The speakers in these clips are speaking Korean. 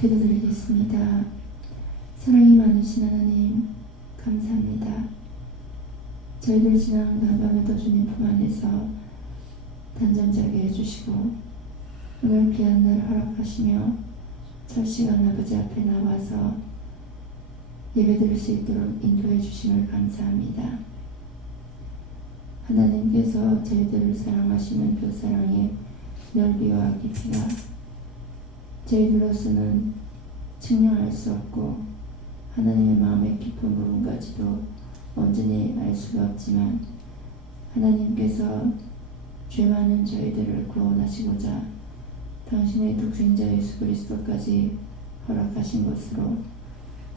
기도드리겠습니다. 사랑이 많으신 하나님 감사합니다. 저희들 지난 밤에도 주님 품 안에서 단잠자게 해주시고 오늘 귀한 날 허락하시며 첫 시간 아버지 앞에 나와서 예배드릴 수 있도록 인도해 주심을 감사합니다. 하나님께서 저희들을 사랑하시는 그 사랑의 넓이와 깊이가 저희들로서는 측량할 수 없고 하나님의 마음의 깊은 부분까지도 온전히 알 수가 없지만 하나님께서 죄 많은 저희들을 구원하시고자 당신의 독생자 예수 그리스도까지 허락하신 것으로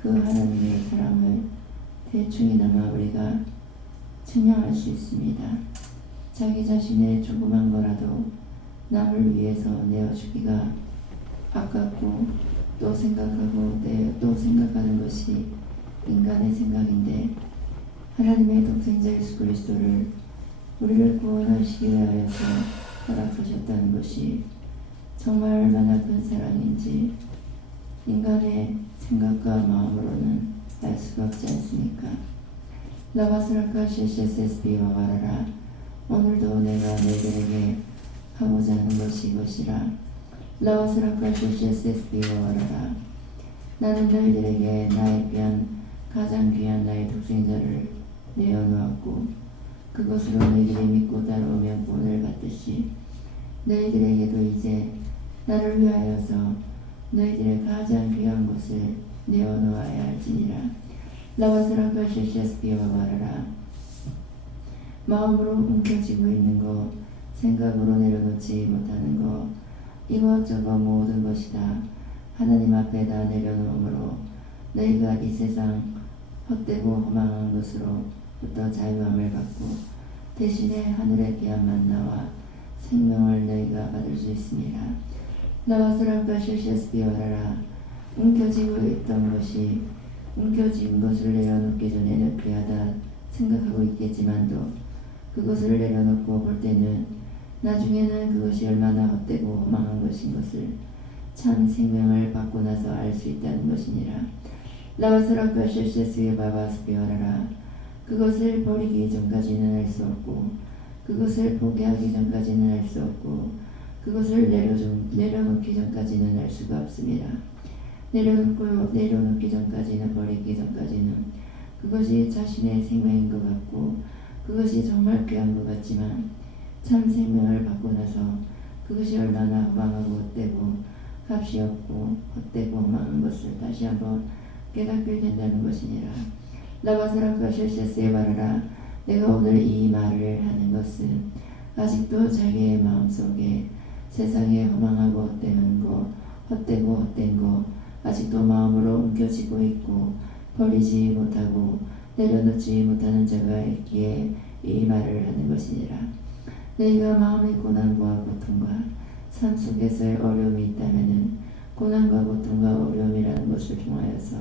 그 하나님의 사랑을 대충이나마 우리가 측량할 수 있습니다. 자기 자신의 조그만 거라도 남을 위해서 내어주기가 아깝고 또 생각하고 또 생각하는 것이 인간의 생각인데 하나님의 독생자 예수 그리스도를 우리를 구원하시기 위하여서 허락하셨다는 것이 정말 얼마나 큰 사랑인지 인간의 생각과 마음으로는 알 수가 없지 않습니까? 라바스라카 셰셰세스비와 와라라. 오늘도 내가 너희들에게 하고자 하는 것이 이것이라. 라바스라카 셰셰세스비와 와라라. 나는 너희들에게 나의 가장 귀한 나의 독생자를 내어놓았고 그것으로 너희들이 믿고 따라오면 구원을 받듯이 너희들에게도 이제 나를 위하여서 너희들의 가장 귀한 것을 내어놓아야 할지니라. 라바스라카 셰셰스비와 와라라. 마음으로 움켜쥐고 있는 것, 생각으로 내려놓지 못하는 것, 이것저것 모든 것이 다 하나님 앞에 다 내려놓음으로 너희가 이 세상 헛되고 허망한 것으로부터 자유함을 받고 대신에 하늘의 귀한 만나와 생명을 너희가 받을 수 있습니다. 라바스라카 셰셰스비와라라. 움켜쥐고 있던 것이 움켜진 것을 내려놓기 전에는 귀하다 생각하고 있겠지만도 그것을 내려놓고 볼 때는 나중에는 그것이 얼마나 헛되고 허망한 것인 것을 참 생명을 받고 나서 알 수 있다는 것이니라. 라바스라카 셰셰스비바바스비와라라. 그것을 버리기 전까지는 알 수 없고 그것을 포기하기 전까지는 알 수 없고 그것을 내려놓기 전까지는 알 수가 없습니다. 내려놓기 전까지는 버리기 전까지는 그것이 자신의 생명인 것 같고 그것이 정말 귀한 것 같지만 참 생명을 받고 나서 그것이 얼마나 허망하고 헛되고 값이 없고 헛되고 허망한 것을 다시 한번 깨닫게 된다는 것이니라. 라바스라카 셰셰스에바라라. 내가 오늘 이 말을 하는 것은 아직도 자기의 마음속에 세상에 허망하고 헛된 거, 헛되고 헛된 거 아직도 마음으로 움켜쥐고 있고 버리지 못하고 내려놓지 못하는 자가 있기에 이 말을 하는 것이니라. 너희가 마음의 고난과 고통과 삶 속에서의 어려움이 있다면은 고난과 고통과 어려움이라는 것을 통하여서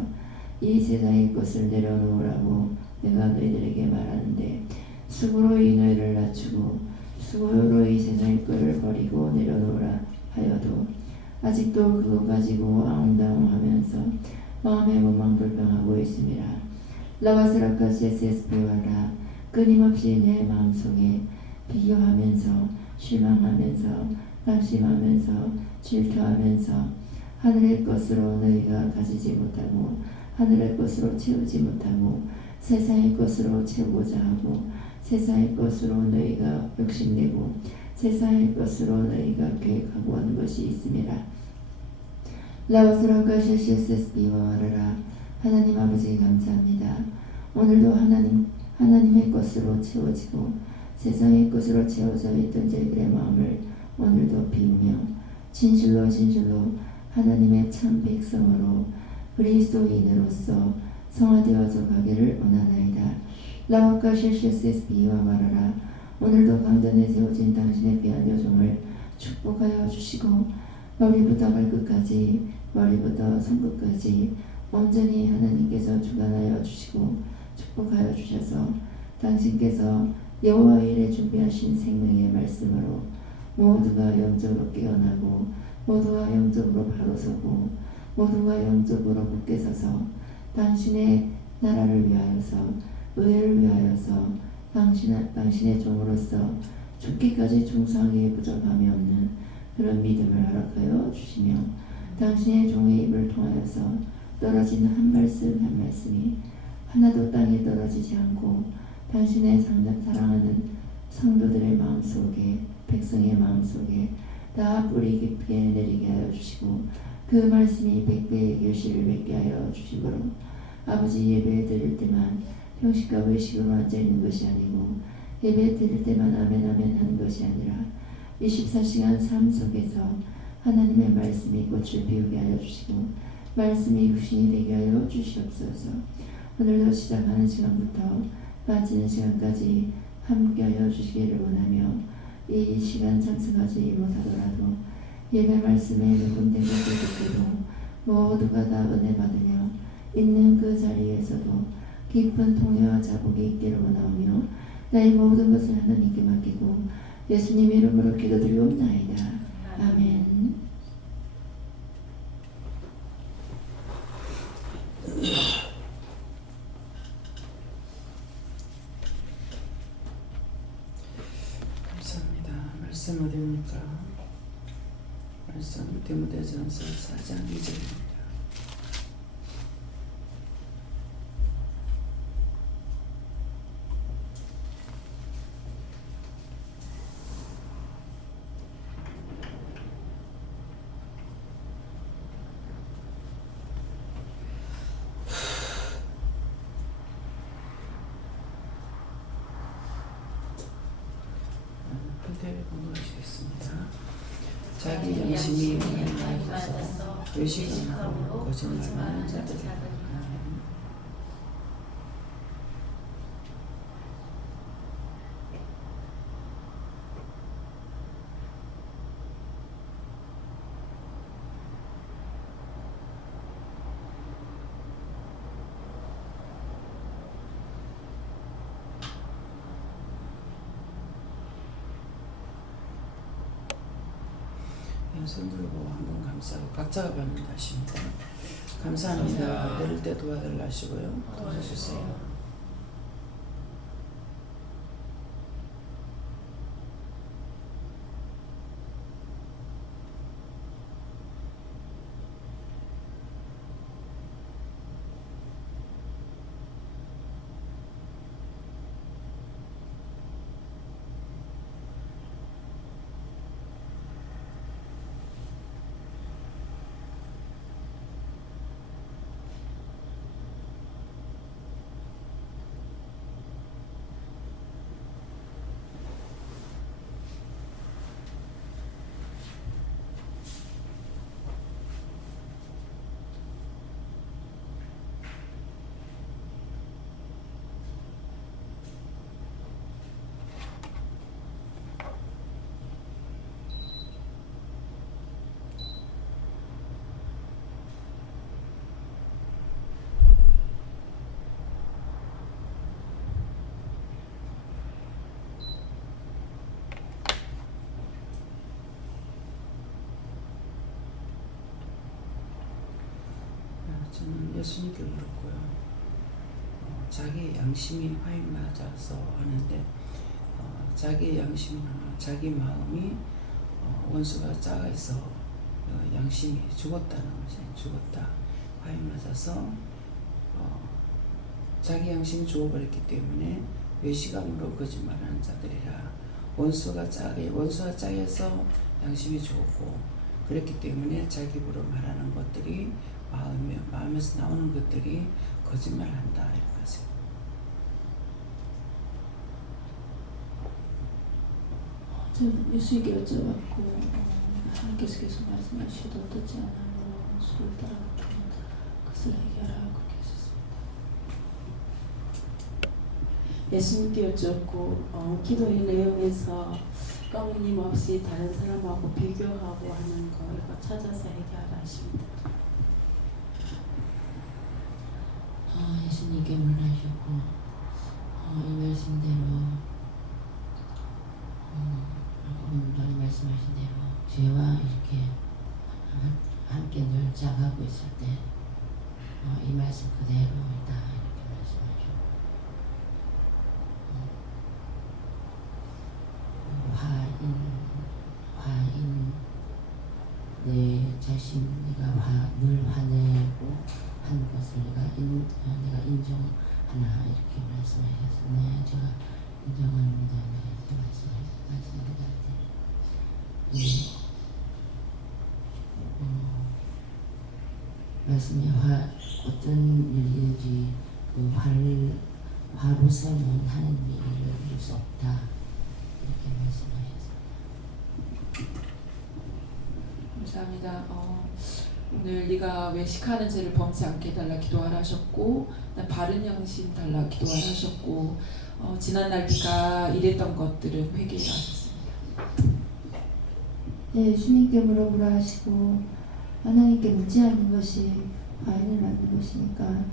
이 세상의 것을 내려놓으라고 내가 너희들에게 말하는데 수고로 이 너희를 낮추고 수고로 이 세상의 것을 버리고 내려놓으라 하여도 아직도 그거 가지고 아웅다웅하면서 마음에 원망불평하고 있습니다. 라바스라카 셰세스비와라. 끊임없이 내 마음속에 비교하면서 실망하면서 낙심하면서 질투하면서 하늘의 것으로 너희가 가지지 못하고 하늘의 것으로 채우지 못하고 세상의 것으로 채우고자 하고 세상의 것으로 너희가 욕심내고 세상의 것으로 너희가 계획하고 하는 것이 있습니다. 라바스라카 셰셰스비와라라. 하나님 아버지 감사합니다. 오늘도 하나님의 것으로 채워지고 세상의 것으로 채워져 있던 저희들의 마음을 오늘도 비우며 진실로 하나님의 참 백성으로 그리스도인으로서 성화되어져 가기를 원하나이다. 라바카 셰셰스비와 말하라. 오늘도 강단에 세워진 당신의 귀한 여종을 축복하여 주시고 머리부터 발끝까지 머리부터 손끝까지 온전히 하나님께서 주관하여 주시고 축복하여 주셔서 당신께서 여호와 일에 준비하신 생명의 말씀으로 모두가 영적으로 깨어나고 모두가 영적으로 바로서고 모두가 영적으로 굳게 서서 당신의 나라를 위하여서 의회를 위하여서 당신의 종으로서 죽기까지 충성하기에 부족함이 없는 그런 믿음을 허락하여 주시며 당신의 종의 입을 통하여서 떨어지는 한 말씀 한 말씀이 하나도 땅에 떨어지지 않고 당신의 사랑하는 성도들의 마음속에 백성의 마음속에 다 뿌리 깊게 내리게 하여 주시고 그 말씀이 백배의 결실을 맺게 하여 주시므로 아버지 예배 드릴 때만 형식과 외식으로 앉아있는 것이 아니고 예배 드릴 때만 아멘 아멘 하는 것이 아니라 24시간 삶 속에서 하나님의 말씀이 꽃을 피우게 하여 주시고 말씀이 육신이 되게 하여 주시옵소서. 오늘도 시작하는 시간부터 마치는 시간까지 함께 하여 주시기를 원하며 이 시간 참석하지 못하더라도 예배 말씀에 몇 군데 듣고도 모두가 다 은혜 받으며 있는 그 자리에서도 깊은 통회와 자복이 있기를 원하며 나의 모든 것을 하나님께 맡기고 예수님 이름으로 기도드리옵나이다. 아멘. 감사합니다. 말씀 어디입니까? 말씀 디모데전서 4장 2절입니다. 공부하시겠습니다. 자기 양심이 많아져서 외식함으로 거짓말하는 자들이라. 손 들고 한번 감사하고 각자가 변호하십니다. 감사합니다. 내릴 때 도와달라 하시고요. 도와주세요. 저는 예수님께 물었고요. 자기 양심이 화인 맞아서 하는데 자기 양심이나 자기 마음이 원수가 작아서 양심이 죽었다는 거죠. 죽었다. 화인 맞아서 자기 양심이 죽어버렸기 때문에 외식함으로 거짓말하는 자들이라. 원수가 짜여서 양심이 죽었고 그렇기 때문에 자기 입으로 말하는 것들이 마음에서 나오는 것들이 거짓말한다 이거죠. 저는 예수에게 여쭤봤고 하나님께서 계속 말씀하시도 듣지 않으므로 수를 따라갔고 그것을 해결하고 계셨습니다. 예수님께 여쭈었고 기도의 내용에서 까무님 없이 다른 사람하고 비교하고 하는 거 이거 찾아서 해결하라 하십니다. 예수님께 물으셨고 이 말씀대로 오늘 말씀하신 대로 죄와 이렇게 함께 늘 묵상하고 있을 때 이 말씀 그대로이다 이렇게 말씀하죠. 화인 내 자신 내가 늘 화내고 한 것을 내가 인정하나 이렇게 말씀하셨어요. 네, 제가 인정합니다. 네, 이렇게 말씀드렸는데 말씀에 어떤 일이든지 그 화로서는 하나님의 일을 이룰 수 없다 이렇게 말씀하셨습니다. 감사합니다. 오늘 네가 외식하는 죄를 범치 않게 달라 기도하라 하셨고 바른 양심 달라 기도하라 하셨고 지난날 네가 이랬던 것들은 회개하라 하셨습니다. 네, 주님께 물어보라 하시고 하나님께 묻지 않는 것이 과인을 만든 것이니까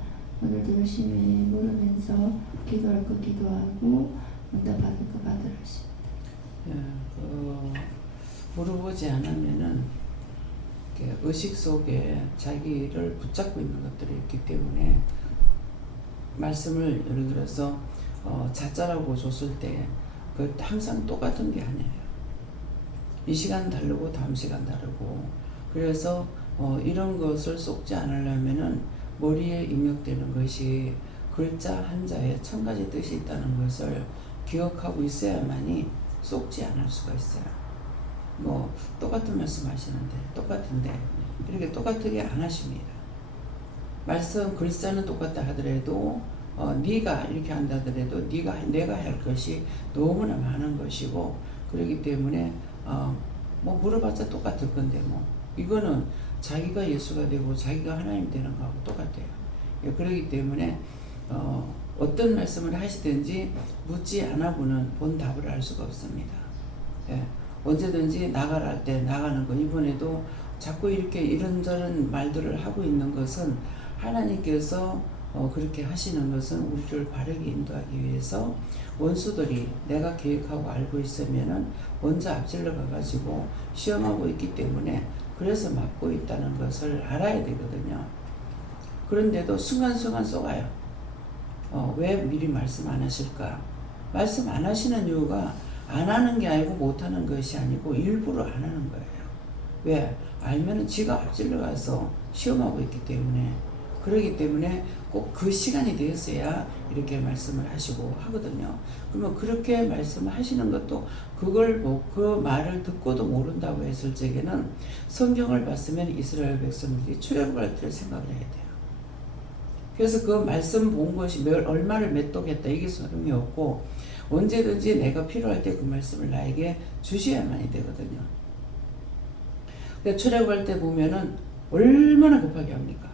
오늘도 열심히 물으면서 기도할 거 기도하고 응답받을 거 받으라 하십니다. 물어보지 않으면은 의식 속에 자기를 붙잡고 있는 것들이 있기 때문에 말씀을 예를 들어서 자자라고 줬을 때 그 항상 똑같은 게 아니에요. 이 시간 다르고 다음 시간 다르고 그래서 이런 것을 쏙지 않으려면은 머리에 입력되는 것이 글자 한자에 1000가지 뜻이 있다는 것을 기억하고 있어야만이 쏙지 않을 수가 있어요. 뭐 똑같은 말씀 하시는데 똑같은데 이렇게 똑같게 안 하십니다. 말씀 글자는 똑같다 하더라도 네가 이렇게 한다 하더라도 내가 할 것이 너무나 많은 것이고 그렇기 때문에 뭐 물어봤자 똑같을 건데 뭐 이거는 자기가 예수가 되고 자기가 하나님 되는 거하고 똑같아요. 그렇기 때문에 어떤 말씀을 하시든지 묻지 않아보는 본 답을 알 수가 없습니다. 예. 언제든지 나가라 할 때 나가는 거 이번에도 자꾸 이렇게 이런저런 말들을 하고 있는 것은 하나님께서 그렇게 하시는 것은 우리를 바르게 인도하기 위해서 원수들이 내가 계획하고 알고 있으면은 먼저 앞질러 가가지고 시험하고 있기 때문에 그래서 막고 있다는 것을 알아야 되거든요. 그런데도 순간순간 속아요. 왜 미리 말씀 안 하실까? 말씀 안 하시는 이유가 안 하는 게 아니고 못 하는 것이 아니고 일부러 안 하는 거예요. 왜? 알면은 지가 앞질러 가서 시험하고 있기 때문에 그러기 때문에 꼭 그 시간이 되었어야 이렇게 말씀을 하시고 하거든요. 그러면 그렇게 말씀하시는 것도 그걸 그 말을 듣고도 모른다고 했을 적에는 성경을 봤으면 이스라엘 백성들이 출애굽할 때를 생각을 해야 돼요. 그래서 그 말씀 본 것이 얼마를 맺독했다 이게 소용이 없고 언제든지 내가 필요할 때 그 말씀을 나에게 주셔야만이 되거든요. 출애굽할 때 보면은 얼마나 급하게 합니까?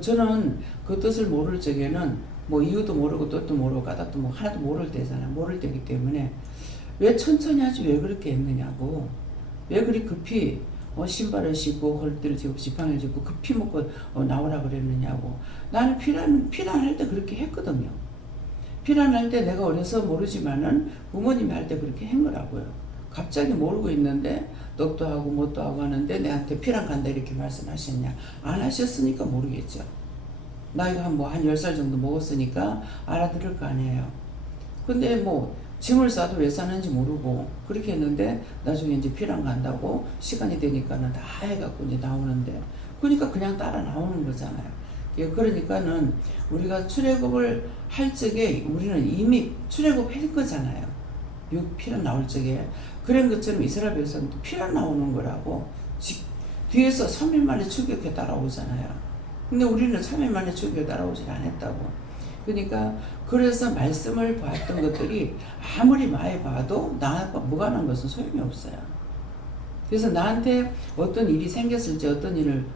저는 그 뜻을 모를 적에는 뭐 이유도 모르고 뜻도 모르고 까닭도 뭐 하나도 모를 때잖아요. 모를 때이기 때문에 왜 천천히 하지 왜 그렇게 했느냐고 왜 그리 급히 신발을 신고 헐띠를 지고 지팡이를 지고 급히 먹고 나오라 그랬느냐고 나는 피난할 때 그렇게 했거든요. 피난할 때 내가 어려서 모르지만은 부모님이 할 때 그렇게 한 거라고요. 갑자기 모르고 있는데 떡도 하고 뭣도 하고 하는데 내한테 피난 간다 이렇게 말씀하셨냐. 안 하셨으니까 모르겠죠. 나이가 한 10살 정도 먹었으니까 알아들을 거 아니에요. 근데 뭐 짐을 싸도 왜 싸는지 모르고 그렇게 했는데 나중에 이제 피난 간다고 시간이 되니까는 다 해갖고 이제 나오는데 그러니까 그냥 따라 나오는 거잖아요. 그러니까는 우리가 출애굽을 할 적에 우리는 이미 출애굽할 거잖아요. 피난 나올 적에 그런 것처럼 이스라엘 백성도 피난 나오는 거라고 뒤에서 3일 만에 출격해 따라오잖아요. 근데 우리는 3일 만에 출격해 따라오질 않았다고. 그러니까 그래서 말씀을 봤던 것들이 아무리 많이 봐도 나하고 무관한 것은 소용이 없어요. 그래서 나한테 어떤 일이 생겼을 때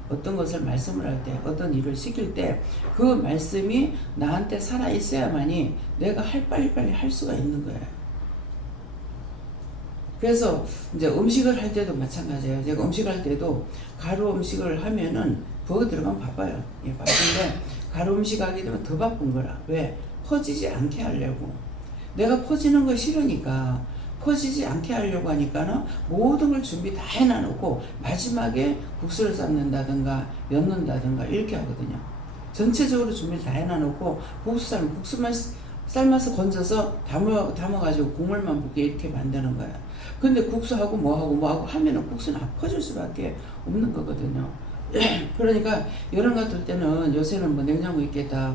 어떤 것을 말씀을 할 때 어떤 일을 시킬 때 그 말씀이 나한테 살아 있어야만이 내가 빨리빨리 할 수가 있는 거예요. 그래서 이제 음식을 할 때도 마찬가지예요. 제가 음식을 할 때도 가루 음식을 하면은 버거 들어가면 바빠요. 바쁜데 가루 음식 하게 되면 더 바쁜 거라. 왜? 퍼지지 않게 하려고. 내가 퍼지는 거 싫으니까 퍼지지 않게 하려고 하니까는 모든 걸 준비 다 해놔놓고 마지막에 국수를 삶는다든가 엮는다든가 이렇게 하거든요. 전체적으로 준비를 다 해놔놓고 국수만 삶아서 건져서 담아가지고 국물만 붓게 이렇게 만드는 거야. 근데 국수하고 뭐하고 하면은 국수는 안 퍼질 수밖에 없는 거거든요. 그러니까 여름 같을 때는 요새는 뭐 냉장고 있겠다.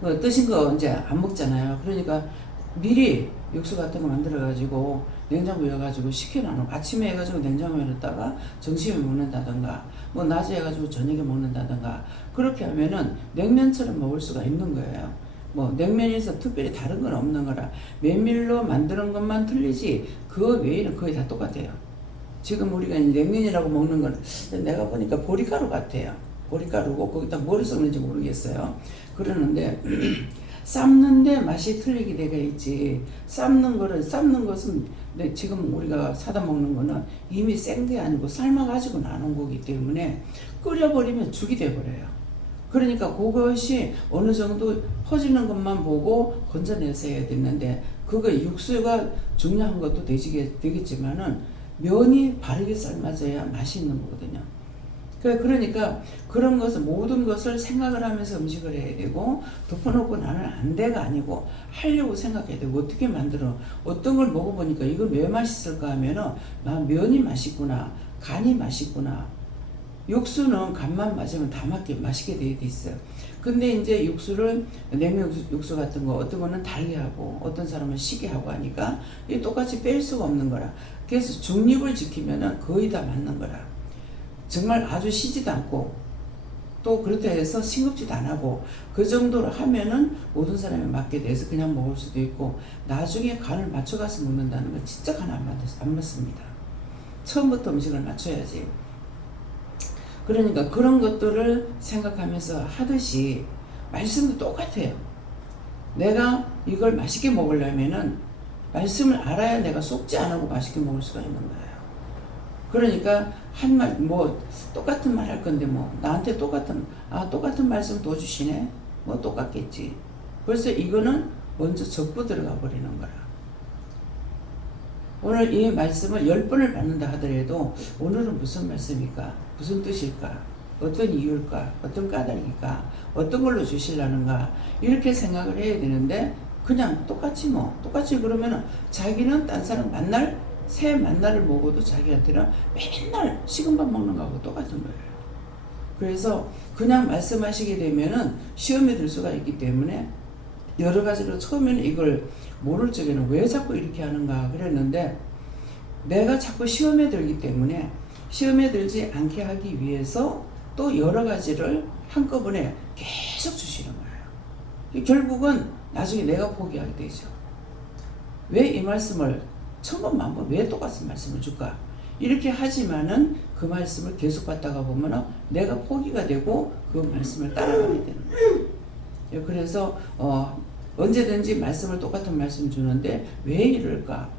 뭐 뜨신 거 이제 안 먹잖아요. 그러니까 미리 육수 같은 거 만들어가지고 냉장고에 넣어가지고 식혀놔놓고 아침에 해가지고 냉장고에 넣었다가 점심에 먹는다든가 뭐 낮에 해가지고 저녁에 먹는다든가 그렇게 하면은 냉면처럼 먹을 수가 있는 거예요. 뭐 냉면에서 특별히 다른 건 없는 거라 메밀로 만드는 것만 틀리지 그 외에는 거의 다 똑같아요. 지금 우리가 냉면이라고 먹는 건 내가 보니까 보리가루 같아요. 보리가루고 거기다 뭐를 섞는지 모르겠어요. 그러는데 삶는데 맛이 틀리게 되어 있지. 삶는 것은 지금 우리가 사다 먹는 거는 이미 센 게 아니고 삶아가지고 나눈 거기 때문에 끓여버리면 죽이 돼버려요. 그러니까 그것이 어느 정도 퍼지는 것만 보고 건져내서 해야 되는데 그거 육수가 중요한 것도 되겠지만은 면이 바르게 삶아져야 맛이 있는 거거든요. 그러니까 그런 것을 모든 것을 생각을 하면서 음식을 해야 되고 덮어놓고 나는 안 돼가 아니고 하려고 생각해야 되고 어떻게 만들어 어떤 걸 먹어보니까 이걸 왜 맛있을까 하면은 면이 맛있구나 간이 맛있구나 육수는 간만 맞으면 다 맛있게 되어 있어요. 근데 이제 육수를 냉면 육수 같은 거 어떤 거는 달게 하고 어떤 사람은 시게 하고 하니까 이 똑같이 뺄 수가 없는 거라. 그래서 중립을 지키면은 거의 다 맞는 거라. 정말 아주 시지도 않고 또 그렇다 해서 싱겁지도 안 하고 그 정도로 하면은 모든 사람이 맞게 돼서 그냥 먹을 수도 있고 나중에 간을 맞춰가서 먹는다는 건 진짜 간 안 맞습니다. 처음부터 음식을 맞춰야지. 그러니까 그런 것들을 생각하면서 하듯이 말씀도 똑같아요. 내가 이걸 맛있게 먹으려면은 말씀을 알아야 내가 속지 안 하고 맛있게 먹을 수가 있는 거예요. 그러니까 한 말 뭐 똑같은 말 할 건데 뭐 나한테 똑같은 말씀 또 주시네. 뭐 똑같겠지. 벌써 이거는 먼저 적고 들어가 버리는 거야. 오늘 이 말씀을 10번을 받는다 하더라도 오늘은 무슨 말씀일까? 무슨 뜻일까? 어떤 이유일까? 어떤 까닭일까? 어떤 걸로 주시려는가? 이렇게 생각을 해야 되는데 그냥 똑같이 그러면은 자기는 딴 사람 새 만날을 먹어도 자기한테는 맨날 식은 밥 먹는 거하고 똑같은 거예요. 그래서 그냥 말씀하시게 되면은 시험에 들 수가 있기 때문에 여러 가지로 처음에는 이걸 모를 적에는 왜 자꾸 이렇게 하는가 그랬는데 내가 자꾸 시험에 들기 때문에 시험에 들지 않게 하기 위해서 또 여러 가지를 한꺼번에 계속 주시는 거예요. 결국은 나중에 내가 포기하게 되죠. 왜 이 말씀을 천번만번 왜 똑같은 말씀을 줄까? 이렇게 하지만은 그 말씀을 계속 받다가 보면은 내가 포기가 되고 그 말씀을 따라가게 되는 거예요. 그래서 언제든지 말씀을 똑같은 말씀 주는데 왜 이럴까?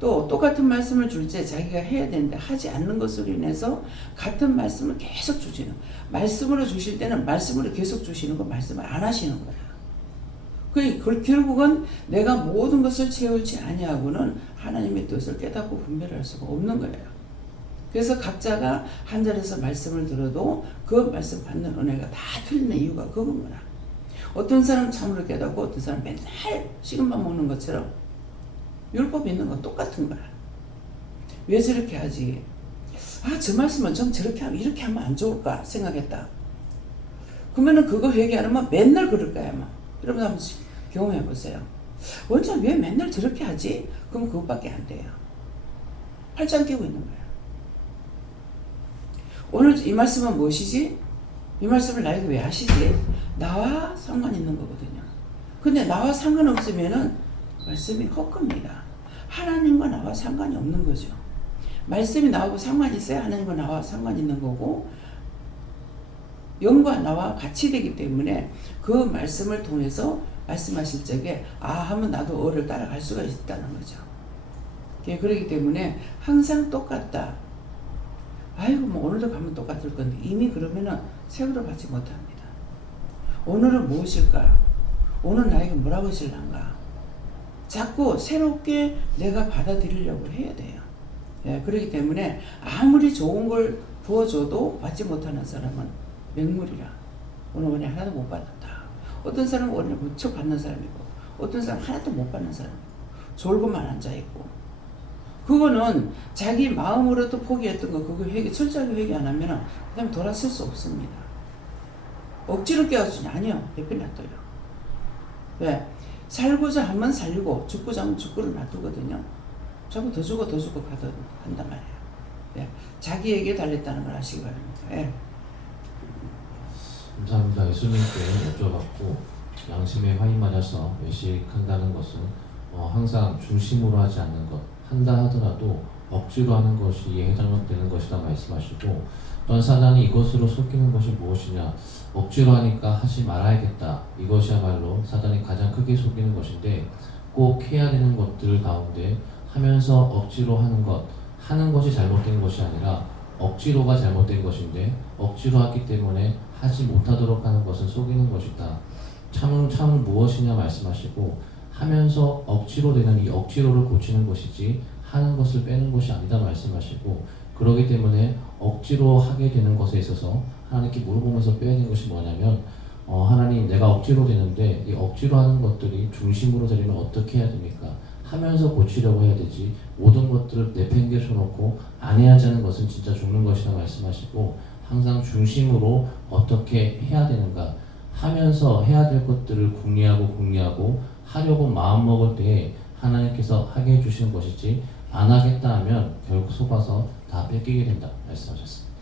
또 똑같은 말씀을 줄 때 자기가 해야 되는데 하지 않는 것으로 인해서 같은 말씀을 계속 주시는 말씀으로 주실 때는 말씀으로 계속 주시는 거 말씀을 안 하시는 거야. 결국은 내가 모든 것을 채울지 아니하고는 하나님의 뜻을 깨닫고 분별할 수가 없는 거예요. 그래서 각자가 한 자리에서 말씀을 들어도 그 말씀 받는 은혜가 다 틀리는 이유가 그겁니다. 어떤 사람 참으로 깨닫고 어떤 사람 맨날 식은 밥 먹는 것처럼 율법 있는 건 똑같은 거야. 왜 저렇게 하지? 저 말씀은 좀 이렇게 하면 안 좋을까 생각했다. 그러면은 그거 회개하면 맨날 그럴 거야 아마. 여러분 한번 경험해 보세요. 원장 왜 맨날 저렇게 하지? 그럼 그것밖에 안 돼요. 팔짱 끼고 있는 거예요. 오늘 이 말씀은 무엇이지? 이 말씀을 나에게 왜 하시지? 나와 상관 있는 거거든요. 근데 나와 상관없으면은 말씀이 헛겁니다. 하나님과 나와 상관이 없는 거죠. 말씀이 나하고 상관이 있어야 하나님과 나와 상관이 있는 거고 영과 나와 같이 되기 때문에 그 말씀을 통해서 말씀하실 적에 하면 나도 어를 따라갈 수가 있다는 거죠. 그렇기 때문에 항상 똑같다. 아이고 뭐 오늘도 가면 똑같을 건데 이미 그러면은 세월을 받지 못합니다. 오늘은 무엇일까? 오늘 나에게 뭐라고 하실란가? 자꾸 새롭게 내가 받아들이려고 해야 돼요. 예, 그렇기 때문에 아무리 좋은 걸 부어줘도 받지 못하는 사람은 맹물이라 오늘 하나도 못 받았다. 어떤 사람은 오늘 무척 받는 사람이고 어떤 사람은 하나도 못 받는 사람이고 졸고만 앉아있고 그거는 자기 마음으로도 포기했던 거 그거 철저하게 회개 안 하면 그 다음에 돌아설 수 없습니다. 억지로 깨워주냐? 아니요. 내빼놔둬요. 왜? 살고자 하면 살리고 죽고자 하면 죽고를 놔두거든요. 자꾸 더 주고 간단 말이에요. 예. 자기에게 달렸다는 걸 아시기 바랍니다. 예. 감사합니다. 예수님께 여쭤봤고 양심에 화인 맞아서 외식한다는 것은 항상 중심으로 하지 않는 것 한다 하더라도 억지로 하는 것이 이에 해당되는 것이다 말씀하시고 또한 사단이 이것으로 속이는 것이 무엇이냐 억지로 하니까 하지 말아야겠다 이것이야말로 사단이 가장 크게 속이는 것인데 꼭 해야 되는 것들 가운데 하면서 억지로 하는 것이 잘못된 것이 아니라 억지로가 잘못된 것인데 억지로 하기 때문에 하지 못하도록 하는 것은 속이는 것이다. 참은 무엇이냐 말씀하시고 하면서 억지로 되는 이 억지로를 고치는 것이지 하는 것을 빼는 것이 아니다 말씀하시고 그러기 때문에 억지로 하게 되는 것에 있어서 하나님께 물어보면서 빼야 되는 것이 뭐냐면 하나님 내가 억지로 되는데 이 억지로 하는 것들이 중심으로 되려면 어떻게 해야 됩니까? 하면서 고치려고 해야 되지 모든 것들을 내팽개쳐놓고 안 해야 하는 것은 진짜 죽는 것이다 말씀하시고 항상 중심으로 어떻게 해야 되는가 하면서 해야 될 것들을 궁리하고 하려고 마음먹을 때에 하나님께서 하게 해주시는 것이지 안 하겠다 하면 결국 속아서 다 뺏기게 된다 말씀하셨습니다.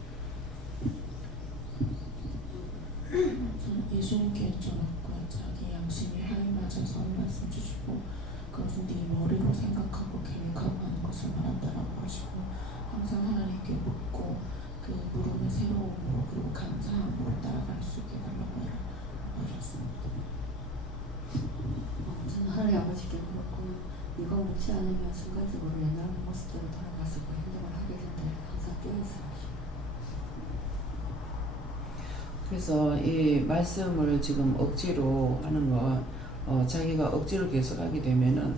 예수님께 여쭤봤고 자기 양심이 하나님 맞아서 말씀 주시고 그것은 네 머리로 생각하고 계획하고 하는 것을 말한다라고 하시고 항상 하나님께 묻고 그 물음의 새로움으로 그리고 감사함으로 따라갈 수 있게 달라고 하셨습니다. 저는 하나님 아버지께 물었고 이거 묻지 않으면 순간적으로 옛날 모습대로 돌아가서 그 행동을 하게 된다. 항상 깨어있어요. 그래서 이 말씀을 지금 억지로 하는 건 자기가 억지로 계속 하게 되면은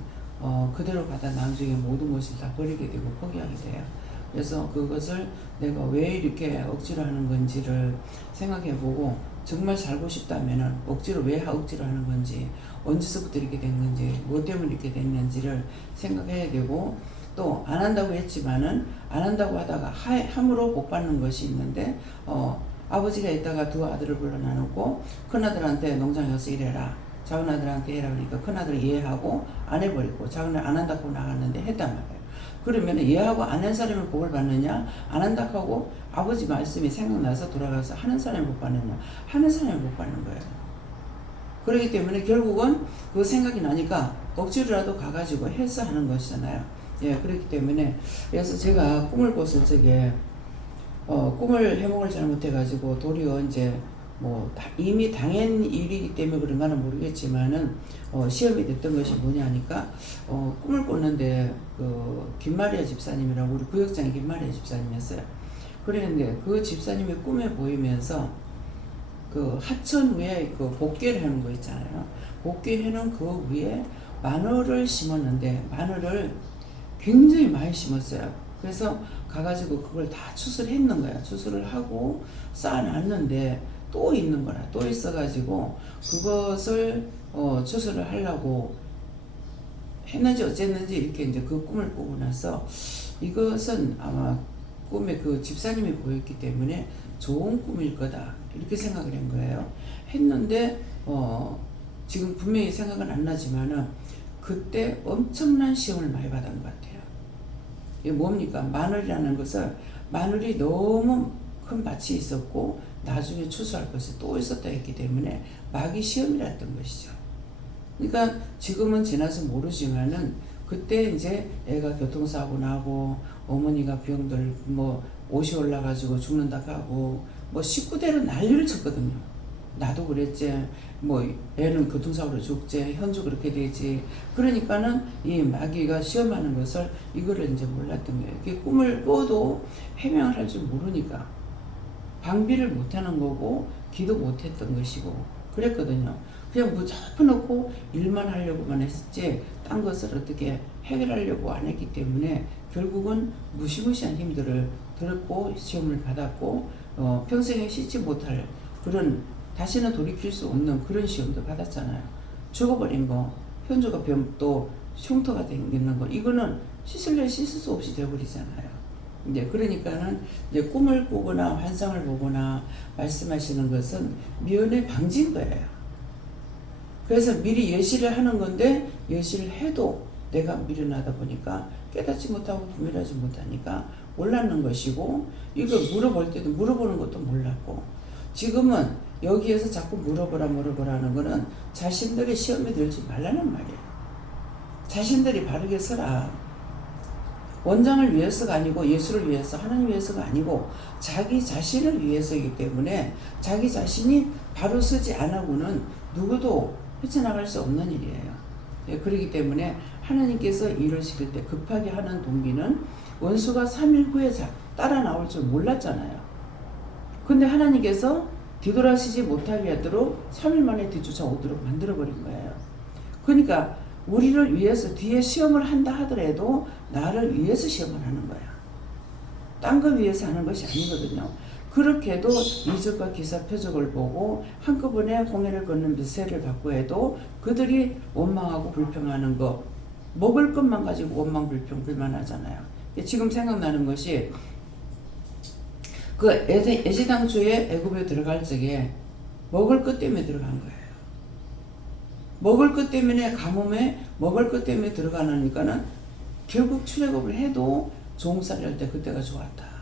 그대로 가다 나중에 모든 것을 다 버리게 되고 포기하게 돼요. 그래서 그것을 내가 왜 이렇게 억지로 하는 건지를 생각해보고 정말 살고 싶다면은 억지로 하는 건지 언제서부터 이렇게 된 건지 뭐 때문에 이렇게 됐는지를 생각해야 되고 또 안 한다고 했지만은 안 한다고 하다가 함으로 복 받는 것이 있는데 아버지가 있다가 두 아들을 불러놔놓고 큰아들한테 농장에 가서 일해라 작은아들한테 해라 그러니까 큰아들이 이해하고 안 해버리고 작은아들 안 한다고 나갔는데 했단 말이에요. 그러면 이해하고 안 한 사람이 복을 받느냐 안 한다고 하고 아버지 말씀이 생각나서 돌아가서 하는 사람이 복 받느냐 하는 사람이 복 받는 거예요. 그렇기 때문에 결국은 그 생각이 나니까 억지로라도 가가지고 해서 하는 것이잖아요. 예, 그렇기 때문에 그래서 제가 꿈을 꿨을 적에 꿈을 해몽을 잘못해가지고 도리어 이제 뭐 이미 당한 일이기 때문에 그런가는 모르겠지만은 시험이 됐던 것이 뭐냐니까 꿈을 꿨는데 그 김마리아 집사님이라고 우리 구역장의 김마리아 집사님이었어요. 그랬는데 그 집사님이 꿈에 보이면서 그 하천 위에 그 복귀를 하는 거 있잖아요. 복귀해놓은 그 위에 마늘을 심었는데 마늘을 굉장히 많이 심었어요. 그래서 가가지고 그걸 다 추수했는 거야. 추수를 하고 쌓아놨는데 또 있는 거라. 또 있어가지고 그것을 추수를 하려고 했는지 어쨌는지 이렇게 이제 그 꿈을 꾸고 나서 이것은 아마 꿈에 그 집사님이 보였기 때문에 좋은 꿈일 거다. 이렇게 생각을 한 거예요. 했는데 지금 분명히 생각은 안 나지만은 그때 엄청난 시험을 많이 받은 것 같아요. 이게 뭡니까? 마늘이라는 것을 마늘이 너무 큰 밭이 있었고 나중에 추수할 것이 또 있었다 했기 때문에 마귀 시험이랬던 것이죠. 그러니까 지금은 지나서 모르지만은 그때 이제 애가 교통사고 나고 어머니가 병들 뭐 옷이 올라가지고 죽는다 하고 뭐 식구대로 난리를 쳤거든요. 나도 그랬지. 뭐 애는 교통사고로 죽지. 현주 그렇게 되지. 그러니까는 이 마귀가 시험하는 것을 이거를 이제 몰랐던 거예요. 이게 꿈을 꿔도 해명을 할 줄 모르니까 방비를 못하는 거고 기도 못했던 것이고 그랬거든요. 그냥 무조건 일만 하려고만 했지 딴 것을 어떻게 해결하려고 안 했기 때문에 결국은 무시무시한 힘들을 들었고 시험을 받았고 평생에 씻지 못할 그런 다시는 돌이킬 수 없는 그런 시험도 받았잖아요. 죽어버린 거, 현주가 또 흉터가 생기는 거, 이거는 씻을 수 없이 되어버리잖아요. 이제 그러니까는 이제 꿈을 꾸거나 환상을 보거나 말씀하시는 것은 미연에 방지인 거예요. 그래서 미리 예시를 하는 건데 예시를 해도 내가 미련하다 보니까 깨닫지 못하고 분별하지 못하니까 몰랐는 것이고, 이거 물어볼 때도 물어보는 것도 몰랐고, 지금은 여기에서 자꾸 물어보라 하는 거는 자신들이 시험에 들지 말라는 말이에요. 자신들이 바르게 서라. 원장을 위해서가 아니고 예수를 위해서, 하나님 위해서가 아니고 자기 자신을 위해서이기 때문에 자기 자신이 바로 서지 않고는 누구도 헤쳐나갈 수 없는 일이에요. 예, 그렇기 때문에 하나님께서 일을 시킬 때 급하게 하는 동기는 원수가 3일 후에 따라 나올 줄 몰랐잖아요. 근데 하나님께서 뒤돌아서지 못하게 하도록 3일 만에 뒤쫓아오도록 만들어버린 거예요. 그러니까 우리를 위해서 뒤에 시험을 한다 하더라도 나를 위해서 시험을 하는 거야. 딴 거 위해서 하는 것이 아니거든요. 그렇게도 이적과 기사 표적을 보고 한꺼번에 홍해를 걷는 미세를 받고 해도 그들이 원망하고 불평하는 거, 먹을 것만 가지고 원망 불평 불만하잖아요. 지금 생각나는 것이 그 애지당초에 애굽에 들어갈 적에 먹을 것 때문에 들어간 거예요. 먹을 것 때문에 가뭄에 먹을 것 때문에 들어가니까는 결국 출애굽을 해도 종살이 할 때 그때가 좋았다.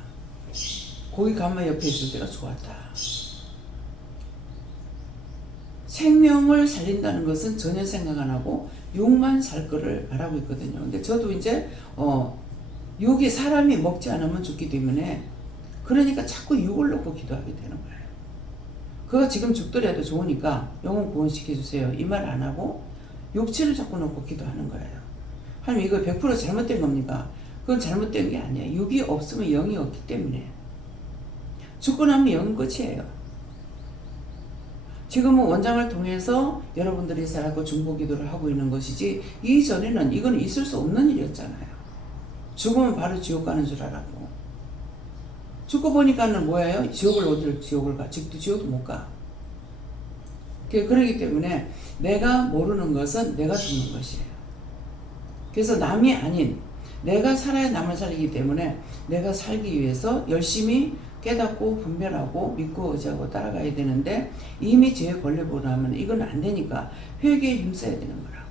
고기 가마 옆에 있을 때가 좋았다. 생명을 살린다는 것은 전혀 생각 안 하고 육만 살 거를 바라고 있거든요. 근데 저도 이제 육이 사람이 먹지 않으면 죽기 때문에 그러니까 자꾸 육을 놓고 기도하게 되는 거예요. 그거 지금 죽더라도 좋으니까 영혼 구원시켜주세요. 이 말 안 하고 육체를 자꾸 놓고 기도하는 거예요. 하나님 이거 100% 잘못된 겁니까? 그건 잘못된 게 아니에요. 육이 없으면 영이 없기 때문에. 죽고 나면 영은 끝이에요. 지금은 원장을 통해서 여러분들이 살았고 중보기도를 하고 있는 것이지 이전에는 이건 있을 수 없는 일이었잖아요. 죽으면 바로 지옥 가는 줄 알았고, 죽고 보니까는 뭐예요? 지옥을 가. 지옥도 못 가. 그러기 때문에 내가 모르는 것은 내가 죽는 것이에요. 그래서 남이 아닌 내가 살아야 남을 살리기 때문에 내가 살기 위해서 열심히 깨닫고 분별하고 믿고 의지하고 따라가야 되는데 이미 죄에 걸려보고 나면 이건 안 되니까 회개에 힘써야 되는 거라.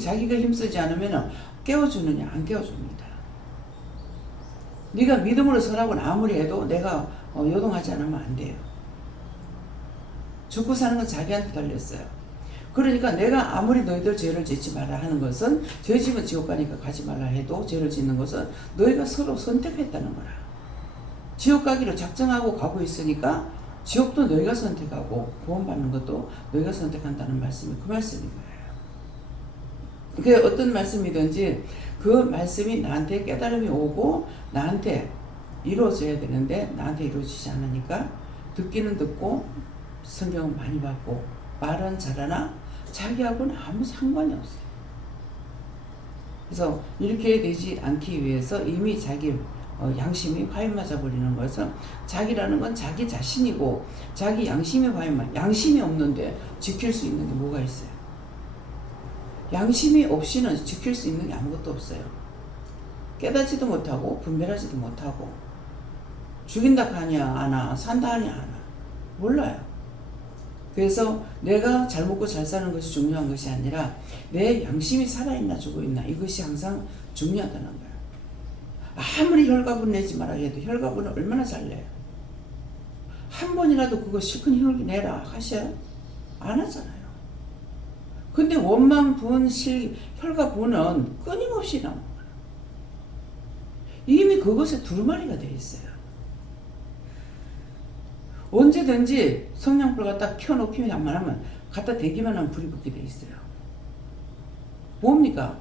자기가 힘쓰지 않으면 깨워주느냐? 안 깨워줍니다. 네가 믿음으로 서라고는 아무리 해도 내가 요동하지 않으면 안 돼요. 죽고 사는 건 자기한테 달렸어요. 그러니까 내가 아무리 너희들 죄를 짓지 마라 하는 것은 죄 지면 지옥 가니까 가지 말라 해도 죄를 짓는 것은 너희가 서로 선택했다는 거라. 지옥 가기로 작정하고 가고 있으니까 지옥도 너희가 선택하고 구원받는 것도 너희가 선택한다는 말씀이 그 말씀인 거예요. 그게 어떤 말씀이든지 그 말씀이 나한테 깨달음이 오고 나한테 이루어져야 되는데 나한테 이루어지지 않으니까 듣기는 듣고 성경은 많이 받고 말은 잘하나 자기하고는 아무 상관이 없어요. 그래서 이렇게 되지 않기 위해서 이미 자기 양심이 화인 맞아 버리는 것은 자기라는 건 자기 자신이고 자기 양심이 양심이 없는데 지킬 수 있는 게 뭐가 있어요? 양심이 없이는 지킬 수 있는 게 아무것도 없어요. 깨닫지도 못하고 분별하지도 못하고 죽인다 하냐 아나 산다 하냐 아나 몰라요. 그래서 내가 잘 먹고 잘 사는 것이 중요한 것이 아니라 내 양심이 살아있나 죽어있나 이것이 항상 중요하다는 거예요. 아무리 혈가분 내지 말아 해도 혈가분은 얼마나 잘 내요. 한 번이라도 그거 실컷 혈 내라 하셔요? 안 하잖아요. 근데 원망, 분, 혈가분은 끊임없이 나옵니다. 이미 그것에 두루마리가 되어 있어요. 언제든지 성냥불 갖다 켜놓기만 하면 갖다 대기만 하면 불이 붙게 돼 있어요. 뭡니까?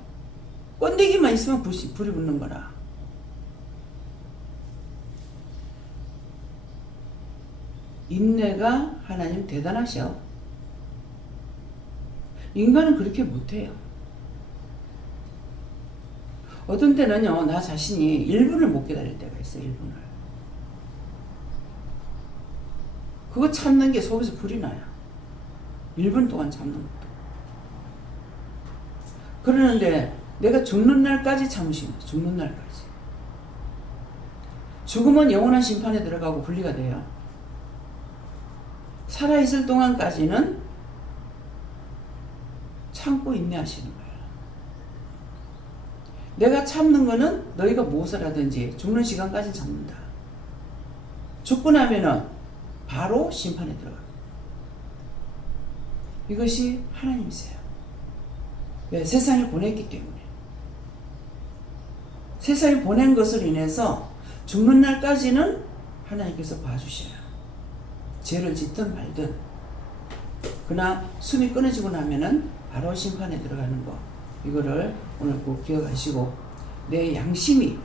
건데기만 있으면 불이 붙는 거라. 인내가 하나님 대단하셔. 인간은 그렇게 못해요. 어떤 때는요, 나 자신이 1분을 못 기다릴 때가 있어요. 1분을. 그거 참는 게 속에서 불이 나요. 1분 동안 참는 것도. 그러는데 내가 죽는 날까지 참으시면 죽는 날까지. 죽으면 영원한 심판에 들어가고 분리가 돼요. 살아있을 동안까지는 참고 인내하시는 거예요. 내가 참는 거는 너희가 무엇을 하든지 죽는 시간까지 참는다. 죽고 나면은 바로 심판에 들어갑니다. 이것이 하나님이세요. 왜? 세상에 보냈기 때문에. 세상에 보낸 것을 인해서 죽는 날까지는 하나님께서 봐주셔요. 죄를 짓든 말든. 그러나 숨이 끊어지고 나면은 바로 심판에 들어가는 거. 이거를 오늘 꼭 기억하시고, 내 양심이,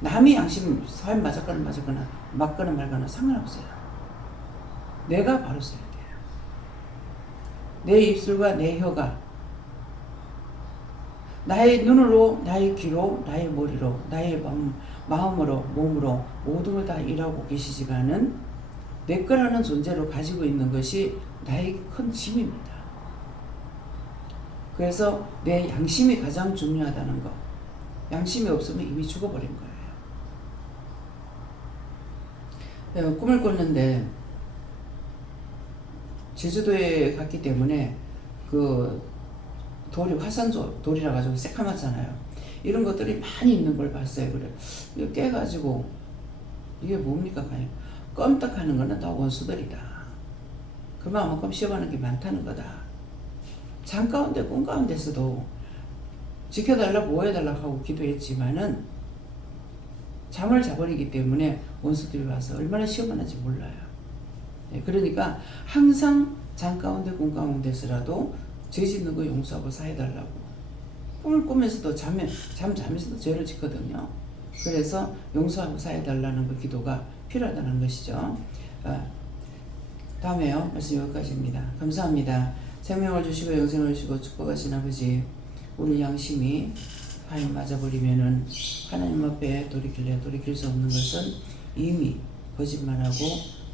남의 양심이 사람 맞거나 맞거나 말거나 상관없어요. 내가 바로 써야 돼요. 내 입술과 내 혀가 나의 눈으로, 나의 귀로, 나의 머리로, 나의 마음으로, 몸으로 모든 걸 다 일하고 계시지만은 내 거라는 존재로 가지고 있는 것이 나의 큰 힘입니다. 그래서 내 양심이 가장 중요하다는 거. 양심이 없으면 이미 죽어버린 거예요. 꿈을 꿨는데 제주도에 갔기 때문에 그 돌이 화산돌이라 가지고 새카맣잖아요. 이런 것들이 많이 있는 걸 봤어요. 그래 이거 깨가지고 이게 뭡니까? 그냥 껌딱하는 거는 다 원수들이다. 그만큼 시험하는 게 많다는 거다. 잠 가운데 꿈 가운데서도 지켜달라 보호해달라 하고 기도했지만은 잠을 자버리기 때문에 원수들이 와서 얼마나 시험하는지 몰라요. 그러니까 항상 잠 가운데 꿈 가운데서라도 죄 짓는 거 용서하고 사해달라고. 꿈을 꾸면서도 잠자면서도 죄를 짓거든요. 그래서 용서하고 사해달라는 그 기도가 필요하다는 것이죠. 다음에요. 말씀 여기까지입니다. 감사합니다. 생명을 주시고 영생을 주시고 축복하신 아버지, 우리 양심이 하인 맞아버리면은 하나님 앞에 돌이킬 수 없는 것은 이미 거짓말하고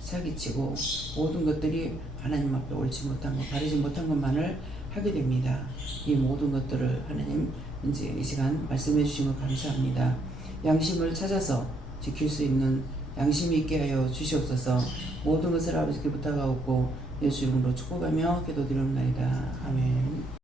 사기치고 모든 것들이 하나님 앞에 옳지 못한 것, 바르지 못한 것만을 하게 됩니다. 이 모든 것들을 하나님 이제 이 시간 말씀해 주신 것 감사합니다. 양심을 찾아서 지킬 수 있는 양심이 있게 하여 주시옵소서. 모든 것을 아버지께 부탁하옵고 예수 이름으로 축복하며 기도드리옵나이다. 아멘.